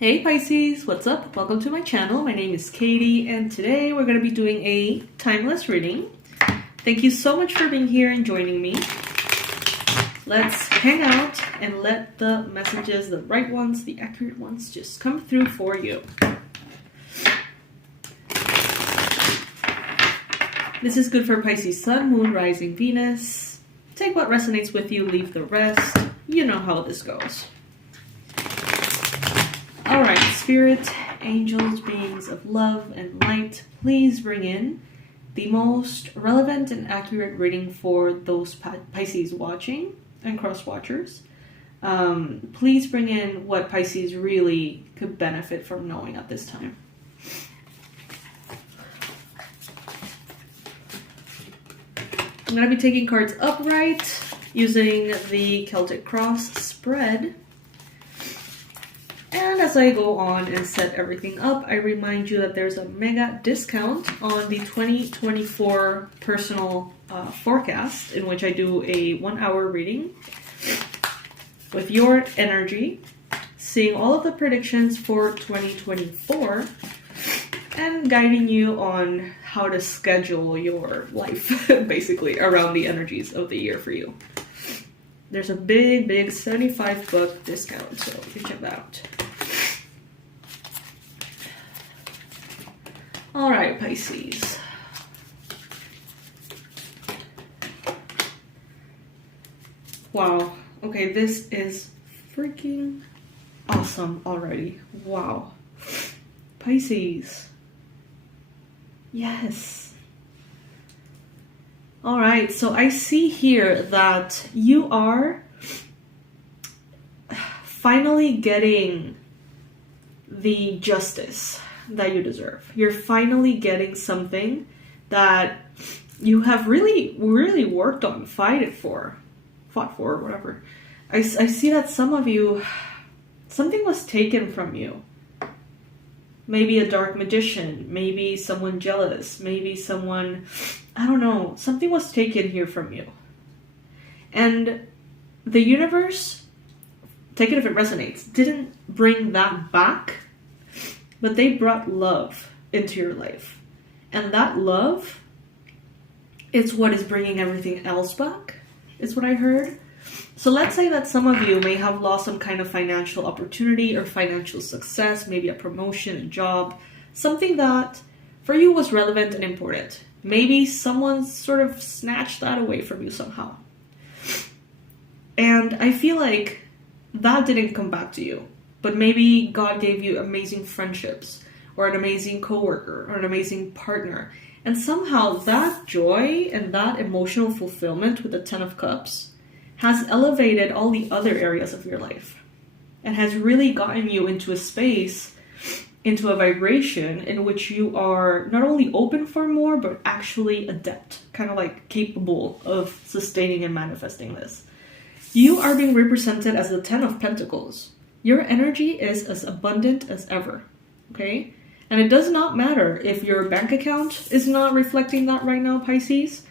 Hey Pisces, what's up? Welcome to my channel. My name is Katie and today we're going to be doing a timeless reading. Thank you so much for being here and joining me. Let's hang out and let the messages, the right ones, the accurate ones, just come through for you. This is good for Pisces Sun, Moon, Rising, Venus. Take what resonates with you, leave the rest. You know how this goes. Alright, spirit, angels, beings of love and light, please bring in the most relevant and accurate reading for those Pisces watching and cross-watchers. Please bring in what Pisces really could benefit from knowing at this time. I'm going to be taking cards upright using the Celtic Cross spread. And as I go on and set everything up, I remind you that there's a mega discount on the 2024 personal forecast, in which I do a 1-hour reading with your energy, seeing all of the predictions for 2024, and guiding you on how to schedule your life, basically, around the energies of the year for you. There's a big $75 discount, so you can check that out. Alright, Pisces. Wow. Okay, this is freaking awesome already. Wow. Pisces. Yes. Alright, so I see here that you are finally getting the justice that you deserve. You're finally getting something that you have really worked on, fought for, whatever. I see that some of you, something was taken from you. Maybe a dark magician, maybe someone jealous, maybe someone, I don't know, something was taken here from you. And the universe, take it if it resonates, didn't bring that back, but they brought love into your life. And that love is what is bringing everything else back, is what I heard. So let's say that some of you may have lost some kind of financial opportunity or financial success, maybe a promotion, a job, something that for you was relevant and important. Maybe someone sort of snatched that away from you somehow. And I feel like that didn't come back to you. But maybe God gave you amazing friendships, or an amazing coworker, or an amazing partner. And somehow that joy and that emotional fulfillment with the 10 of Cups has elevated all the other areas of your life. And has really gotten you into a space, into a vibration in which you are not only open for more, but actually adept, kind of like capable of sustaining and manifesting this. You are being represented as the 10 of Pentacles. Your energy is as abundant as ever, okay? And it does not matter if your bank account is not reflecting that right now, Pisces,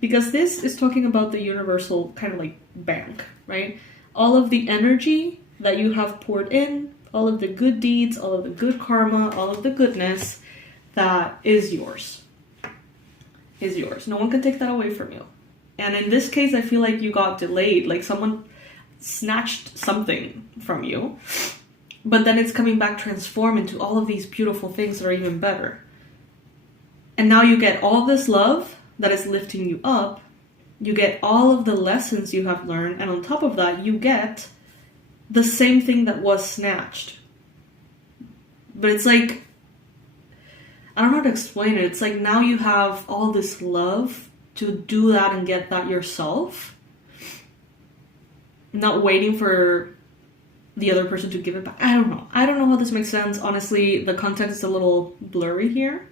because this is talking about the universal kind of like bank, right? All of the energy that you have poured in, all of the good deeds, all of the good karma, all of the goodness that is yours. Is yours. No one can take that away from you. And in this case, I feel like you got delayed, like someone snatched something from you, but then it's coming back transformed into all of these beautiful things that are even better. And now you get all this love that is lifting you up, you get all of the lessons you have learned, and on top of that, you get the same thing that was snatched. But it's like, I don't know how to explain it. It's like now you have all this love to do that and get that yourself. Not waiting for the other person to give it back. I don't know. I don't know how this makes sense. Honestly, the context is a little blurry here.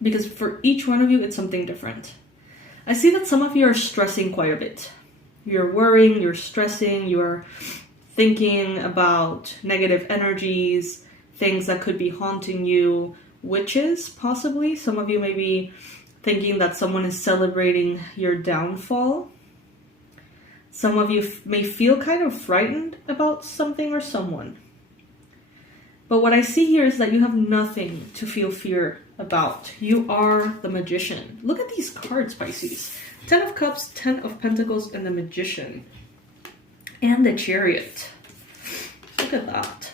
Because for each one of you, it's something different. I see that some of you are stressing quite a bit. You're worrying, you're stressing, you're thinking about negative energies, things that could be haunting you, witches, possibly. Some of you may be thinking that someone is celebrating your downfall. Some of you may feel kind of frightened about something or someone. But what I see here is that you have nothing to feel fear about. You are the Magician. Look at these cards, Pisces. 10 of Cups, 10 of Pentacles, and the Magician. And the Chariot. Look at that.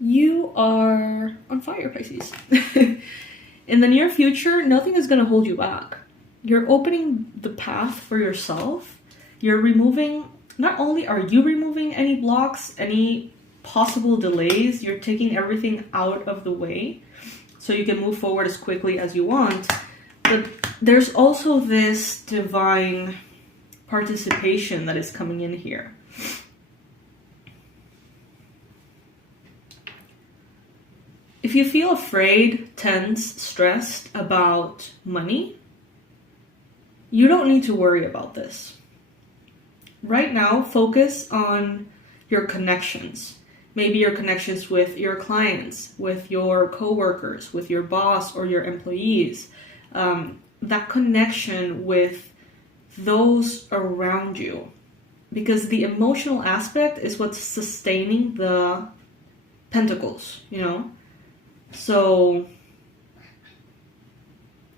You are on fire, Pisces. In the near future, nothing is going to hold you back. You're opening the path for yourself. You're removing, not only are you removing any blocks, any possible delays, you're taking everything out of the way so you can move forward as quickly as you want. But there's also this divine participation that is coming in here. If you feel afraid, tense, stressed about money, you don't need to worry about this. Right now, focus on your connections. Maybe your connections with your clients, with your coworkers, with your boss or your employees. That connection with those around you. Because the emotional aspect is what's sustaining the pentacles, you know? So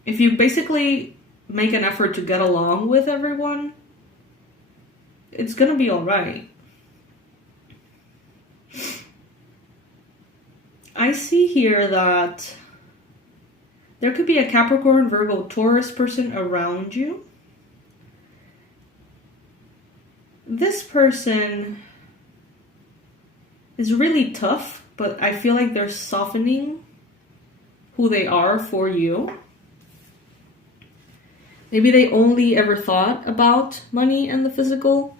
if you basically make an effort to get along with everyone, it's gonna be all right. I see here that there could be a Capricorn, Virgo, Taurus person around you. This person is really tough, but I feel like they're softening who they are for you. Maybe they only ever thought about money and the physical,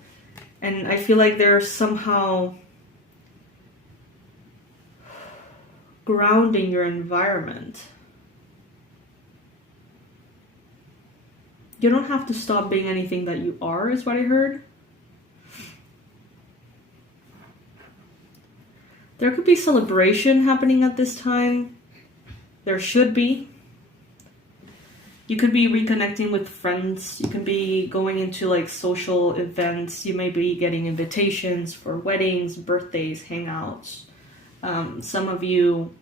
and I feel like they're somehow grounding your environment. You don't have to stop being anything that you are, is what I heard. There could be celebration happening at this time. There should be. You could be reconnecting with friends. You could be going into like social events. You may be getting invitations for weddings, birthdays, hangouts. Some of you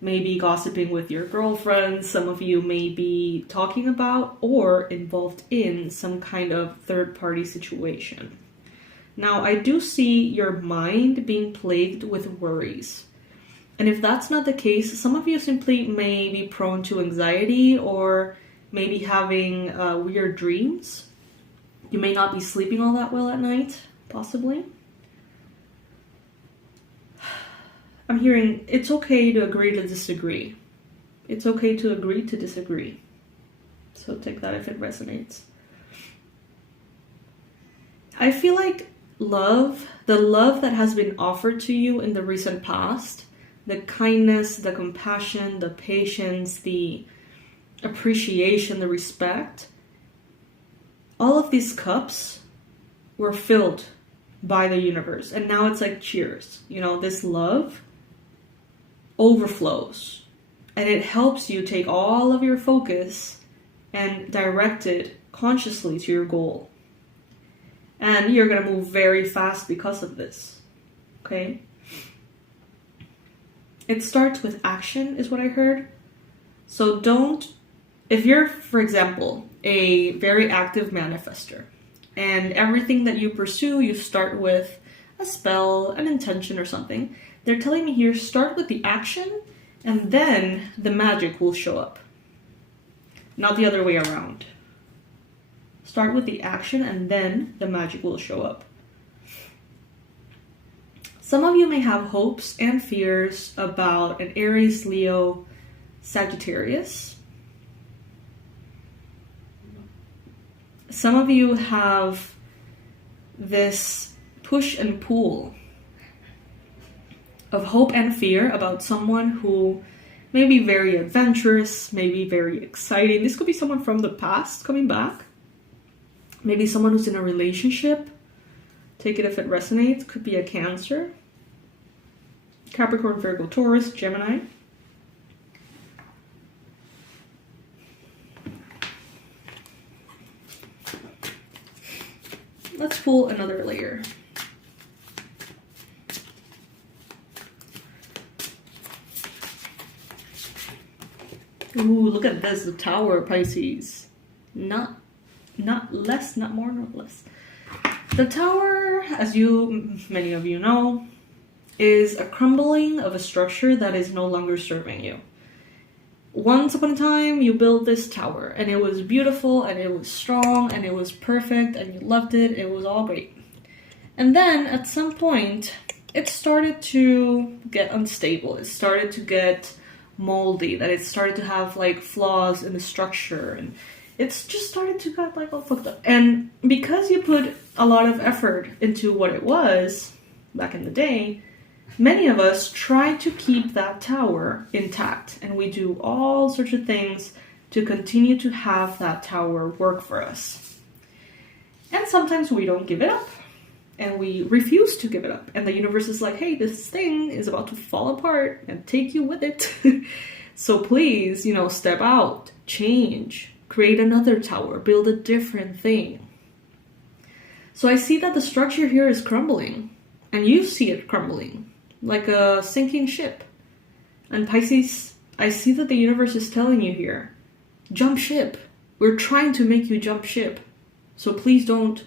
may be gossiping with your girlfriends. Some of you may be talking about or involved in some kind of third-party situation. Now, I do see your mind being plagued with worries. And if that's not the case, some of you simply may be prone to anxiety or maybe having weird dreams. You may not be sleeping all that well at night, possibly. I'm hearing it's okay to agree to disagree. It's okay to agree to disagree. So take that if it resonates. I feel like love, the love that has been offered to you in the recent past, the kindness, the compassion, the patience, the appreciation, the respect, all of these cups were filled by the universe. And now it's like cheers. You know, this love overflows. And it helps you take all of your focus and direct it consciously to your goal. And you're going to move very fast because of this. Okay? It starts with action, is what I heard. So don't, if you're, for example, a very active manifester, and everything that you pursue, you start with a spell, an intention, or something, they're telling me here, start with the action, and then the magic will show up. Not the other way around. Start with the action, and then the magic will show up. Some of you may have hopes and fears about an Aries, Leo, Sagittarius. Some of you have this push and pull of hope and fear about someone who may be very adventurous, maybe very exciting. This could be someone from the past coming back. Maybe someone who's in a relationship. Take it if it resonates. Could be a Cancer. Capricorn, Virgo, Taurus, Gemini. Let's pull another layer. Ooh, look at this, the Tower, Pisces. Not less, not more, not less. The Tower, as many of you know, is a crumbling of a structure that is no longer serving you. Once upon a time, you built this tower, and it was beautiful, and it was strong, and it was perfect, and you loved it, it was all great. And then, at some point, it started to get unstable. It started to get moldy, that it started to have like flaws in the structure, and it's just started to get like all fucked up. And because you put a lot of effort into what it was back in the day, many of us try to keep that tower intact, and we do all sorts of things to continue to have that tower work for us. And sometimes we don't give it up, and we refuse to give it up. And the universe is like, hey, this thing is about to fall apart and take you with it. So please, step out, change, create another tower, build a different thing. So I see that the structure here is crumbling, and you see it crumbling like a sinking ship. And Pisces, I see that the universe is telling you here, jump ship. We're trying to make you jump ship. So please don't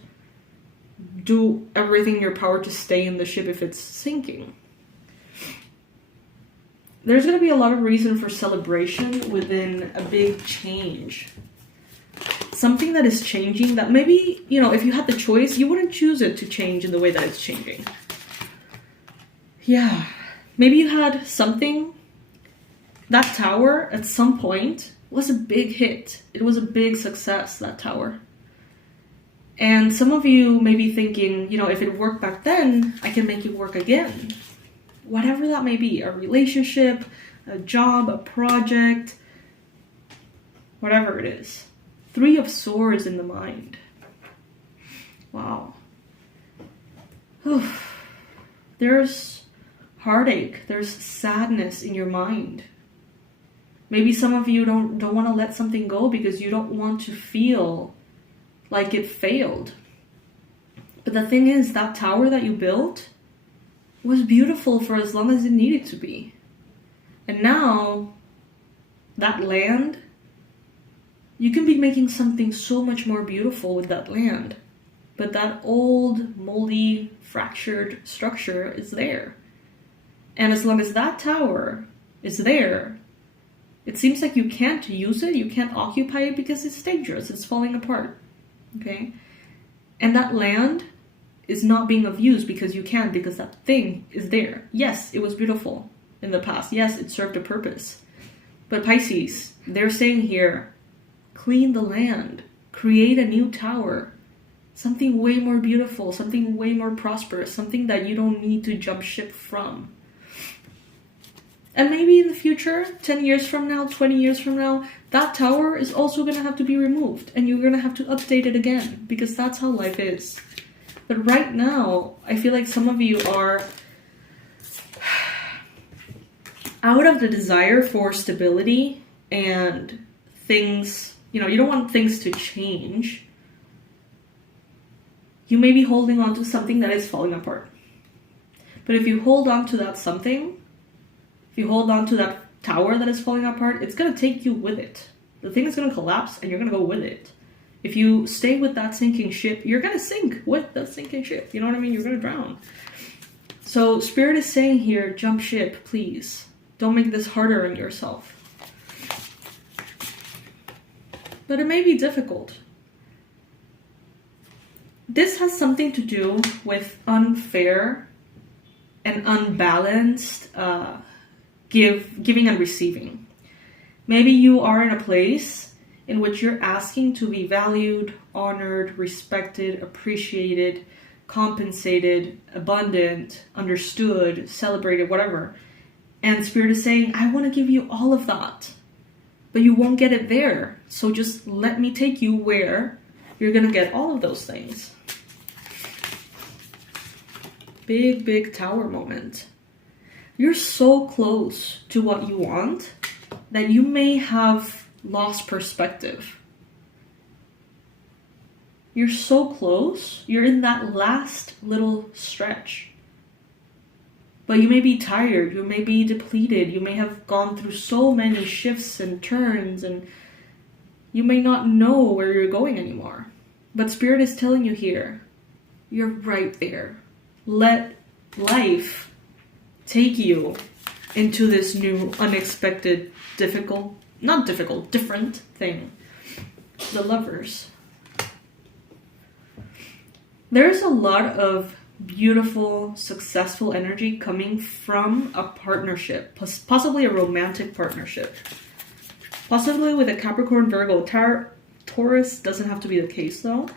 do everything in your power to stay in the ship if it's sinking. There's going to be a lot of reason for celebration within a big change. Something that is changing that maybe, if you had the choice, you wouldn't choose it to change in the way that it's changing. Yeah, maybe you had something, that tower at some point was a big hit. It was a big success, that tower. And some of you may be thinking, if it worked back then, I can make it work again. Whatever that may be, a relationship, a job, a project, whatever it is. 3 of Swords in the mind. Wow. There's heartache, there's sadness in your mind. Maybe some of you don't want to let something go because you don't want to feel like it failed. But the thing is, that tower that you built was beautiful for as long as it needed to be. And now, that land, you can be making something so much more beautiful with that land. But that old, moldy, fractured structure is there. And as long as that tower is there, it seems like you can't use it, you can't occupy it because it's dangerous, it's falling apart. Okay? And that land is not being of use because that thing is there. Yes, it was beautiful in the past. Yes, it served a purpose. But Pisces, they're saying here, clean the land, create a new tower, something way more beautiful, something way more prosperous, something that you don't need to jump ship from. And maybe in the future, 10 years from now, 20 years from now, that tower is also going to have to be removed, and you're going to have to update it again, because that's how life is. But right now, I feel like some of you are out of the desire for stability and things, you don't want things to change. You may be holding on to something that is falling apart. But if you hold on to that something, if you hold on to that tower that is falling apart, it's going to take you with it. The thing is going to collapse and you're going to go with it. If you stay with that sinking ship, you're going to sink with that sinking ship. You know what I mean? You're going to drown. So Spirit is saying here, jump ship, please. Don't make this harder on yourself. But it may be difficult. This has something to do with unfair and unbalanced giving and receiving. Maybe you are in a place in which you're asking to be valued, honored, respected, appreciated, compensated, abundant, understood, celebrated, whatever. And Spirit is saying, I want to give you all of that, but you won't get it there. So just let me take you where you're going to get all of those things. Big, big tower moment. You're so close to what you want that you may have lost perspective. You're so close. You're in that last little stretch. But you may be tired, you may be depleted, you may have gone through so many shifts and turns, and you may not know where you're going anymore. But Spirit is telling you here, you're right there. Let life take you into this new, unexpected, different thing. The Lovers. There's a lot of beautiful, successful energy coming from a partnership, possibly a romantic partnership. Possibly with a Capricorn, Virgo. Taurus doesn't have to be the case though.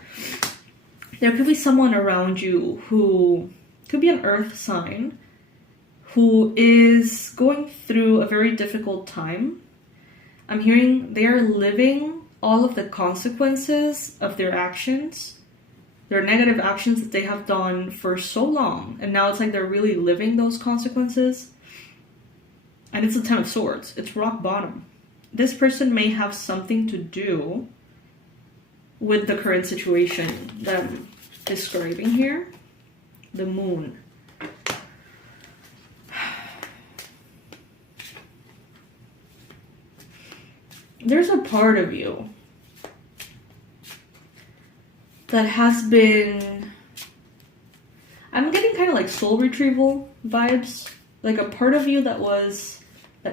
There could be someone around you who could be an earth sign who is going through a very difficult time. I'm hearing they're living all of the consequences of their actions, their negative actions that they have done for so long. And now it's like they're really living those consequences. And it's the Ten of Swords. It's rock bottom. This person may have something to do with the current situation that I'm describing here. The Moon. There's a part of you that has been, I'm getting kind of like soul retrieval vibes, like a part of you that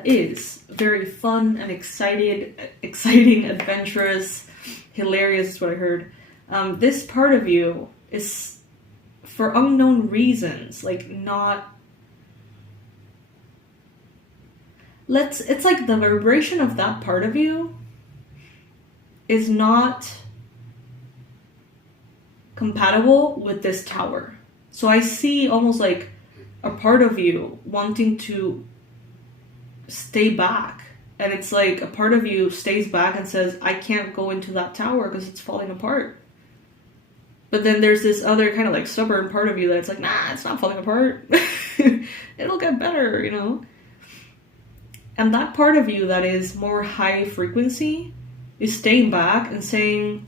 is very fun and exciting, adventurous, hilarious is what I heard. This part of you is, for unknown reasons, like not, it's like the vibration of that part of you is not compatible with this Tower. So I see almost like a part of you wanting to stay back. And it's like a part of you stays back and says, I can't go into that Tower because it's falling apart. But then there's this other kind of like stubborn part of you that's like, nah, it's not falling apart. It'll get better, you know? And that part of you that is more high frequency is staying back and saying,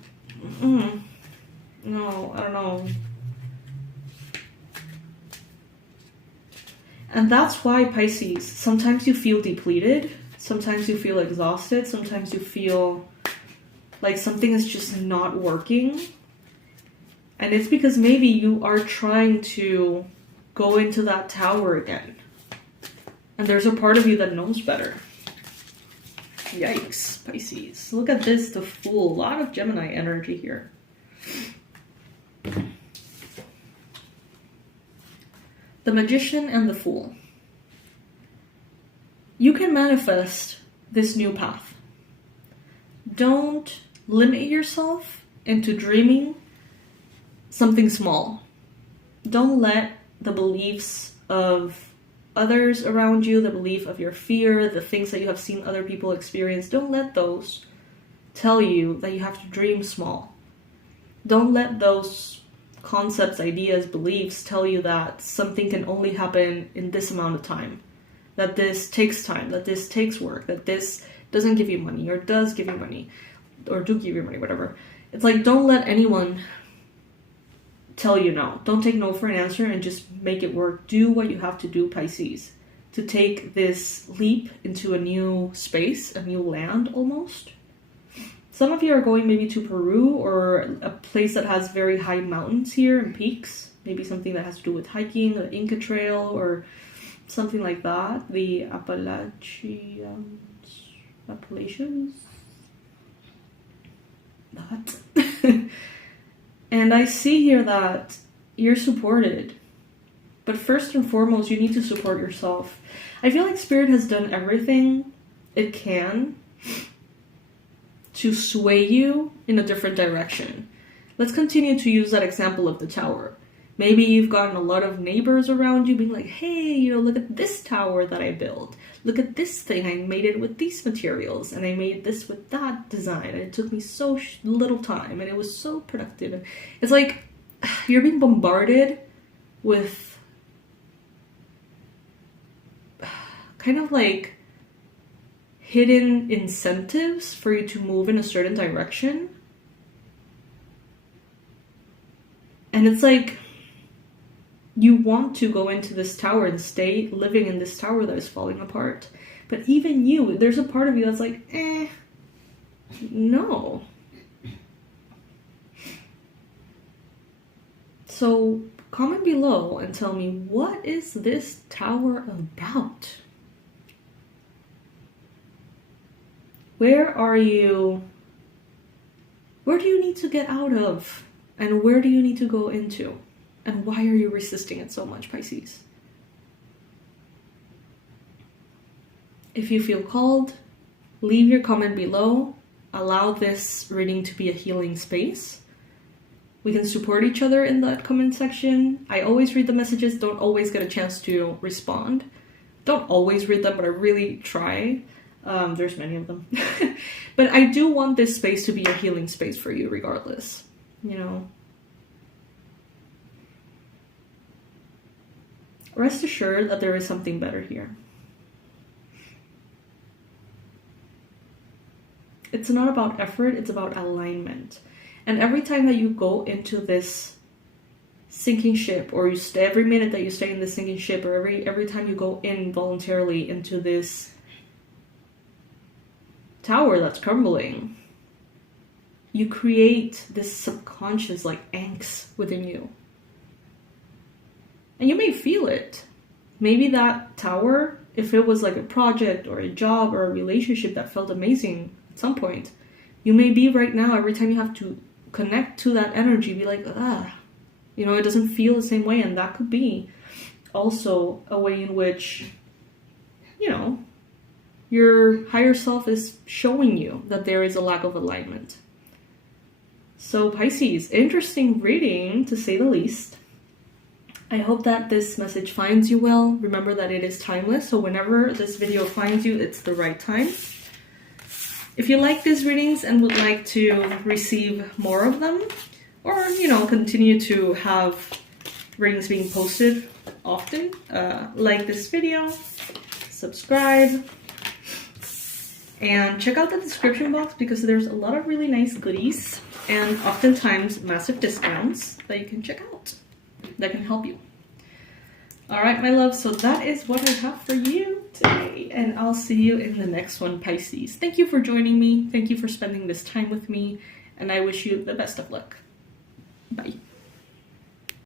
no, I don't know. And that's why, Pisces, sometimes you feel depleted, sometimes you feel exhausted, sometimes you feel like something is just not working. And it's because maybe you are trying to go into that Tower again. And there's a part of you that knows better. Yikes, Pisces. Look at this, the Fool. A lot of Gemini energy here. The Magician and the Fool. You can manifest this new path. Don't limit yourself into dreaming something small. Don't let the beliefs of others around you, the belief of your fear, the things that you have seen other people experience, don't let those tell you that you have to dream small. Don't let those concepts, ideas, beliefs tell you that something can only happen in this amount of time, that this takes time, that this takes work, that this doesn't give you money or does give you money or do give you money, whatever. It's like, don't let anyone tell you no. Don't take no for an answer and just make it work. Do what you have to do, Pisces, to take this leap into a new space, a new land almost. Some of you are going maybe to Peru or a place that has very high mountains here and peaks. Maybe something that has to do with hiking, the Inca Trail or something like that. The Appalachians? That. And I see here that you're supported. But first and foremost, you need to support yourself. I feel like Spirit has done everything it can to sway you in a different direction. Let's continue to use that example of the Tower. Maybe you've gotten a lot of neighbors around you being like, hey, look at this tower that I built. Look at this thing. I made it with these materials and I made this with that design. And it took me so little time and it was so productive. And it's like you're being bombarded with kind of like hidden incentives for you to move in a certain direction. And it's like, You want to go into this tower and stay living in this tower that is falling apart. But even you, there's a part of you that's like, no. So comment below and tell me, what is this tower about? Where are you? Where do you need to get out of? And where do you need to go into? And why are you resisting it so much, Pisces? If you feel called, leave your comment below. Allow this reading to be a healing space. We can support each other in that comment section. I always read the messages, don't always get a chance to respond. Don't always read them, but I really try. There's many of them. But I do want this space to be a healing space for you regardless, you know. Rest assured that there is something better here. It's not about effort, it's about alignment. And every time that you go into this sinking ship, or you stay, every minute that you stay in this sinking ship, or every time you go in voluntarily into this tower that's crumbling, you create this subconscious like angst within you. And you may feel it. Maybe that tower, if it was like a project or a job or a relationship that felt amazing at some point, you may be right now, every time you have to connect to that energy, be like, you know, it doesn't feel the same way. And that could be also a way in which, you know, your higher self is showing you that there is a lack of alignment. So Pisces, interesting reading to say the least. I hope that this message finds you well. Remember that it is timeless, so whenever this video finds you, it's the right time. If you like these readings and would like to receive more of them, or, you know, continue to have readings being posted often, like this video, subscribe, and check out the description box because there's a lot of really nice goodies and oftentimes massive discounts that you can check out that can help you. All right, my love, so that is what I have for you today, and I'll see you in the next one, Pisces. Thank you for joining me. Thank you for spending this time with me, and I wish you the best of luck. Bye.